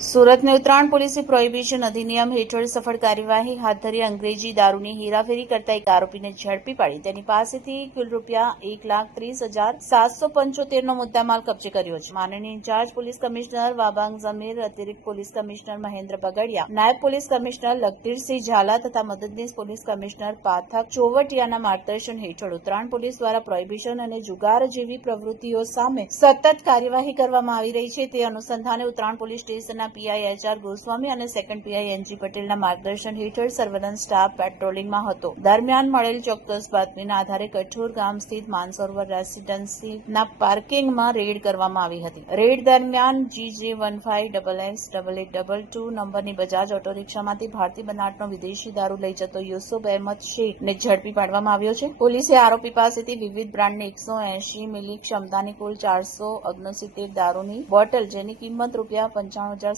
સુરતની ઉત્તરાયણ પોલીસે પ્રોહિબિશન અધિનિયમ હેઠળ સફળ કાર્યવાહી હાથ ધરી અંગ્રેજી દારૂની હેરાફેરી કરતા એક આરોપીને ઝડપી પાડી તેની પાસેથી કુલ ₹1,30,775નો મુદ્દામાલ કબજે કર્યો છે. માનનીય incharge police commissioner Wabang Zamir, અતિરિક્ત પોલીસ કમિશનર મહેન્દ્ર બગડિયા, નાયબ પોલીસ કમિશનર લખધીરસિંહ ઝાલા તથા મદદનીશ પોલીસ કમિશનર પાથક ચોવટિયાના માર્ગદર્શન હેઠળ ઉત્તરાયણ પોલીસ દ્વારા પ્રોહિબિશન અને જુગાર જેવી પ્રવૃત્તિઓ સામે સતત કાર્યવાહી કરવામાં આવી રહી છે. તે અનુસંધાને ઉત્તરાયણ પોલીસ સ્ટેશનના પીઆઈ એચઆર ગોસ્વામી અને સેકન્ડ પીઆઈ એનજી પટેલના માર્ગદર્શન હેઠળ સર્વેલન્સ સ્ટાફ પેટ્રોલિંગમાં હતો. દરમિયાન મળેલ ચોક્કસ બાતમીના આધારે કઠોર ગામ સ્થિત માનસરોવર રેસીડન્સીના પાર્કિંગમાં રેડ કરવામાં આવી હતી. રેડ દરમિયાન GJ15XX8822 નંબરની બજાજ ઓટો રિક્ષામાંથી ભારતીય બનાવટનો વિદેશી દારૂ લઈ જતો યુસુફ અહેમદ શેખને ઝડપી પાડવામાં આવ્યો છે. પોલીસે આરોપી પાસેથી વિવિધ બ્રાન્ડની 180 મિલી ક્ષમતાની કુલ 469 દારૂની બોટલ જેની કિંમત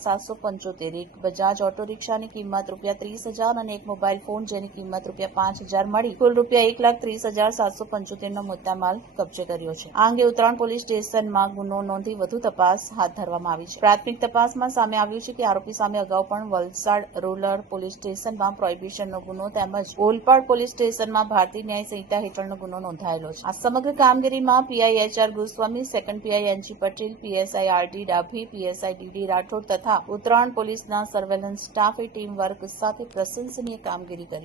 ₹95,775, એક બજાજ ઓટો રિક્ષાની કિંમત ₹30,000 અને એક મોબાઈલ ફોન જેની કિંમત ₹5,000 મળી કુલ ₹1,30,775નો મુદ્દામાલ કબજે કર્યો છે. આ અંગે ઉત્તરાયણ પોલીસ સ્ટેશનમાં ગુનો નોંધી વધુ તપાસ હાથ ધરવામાં આવી છે. પ્રાથમિક તપાસમાં સામે આવ્યું છે કે આરોપી સામે અગાઉ પણ વલસાડ રૂરલ પોલીસ સ્ટેશનમાં પ્રોહિબિશનનો ગુનો તેમજ ઓલપાડ પોલીસ સ્ટેશનમાં ભારતીય ન્યાય સંહિતા હેઠળનો ગુનો નોંધાયેલો છે. આ સમગ્ર કામગીરીમાં PI HR Goswami, second PI NG Patel, PSI RD Dabhi, PSI DD Rathod તથા ઉત્તરાયણ પોલીસના સર્વેલન્સ સ્ટાફે ટીમ વર્ક સાથે પ્રશંસનીય કામગીરી કરી.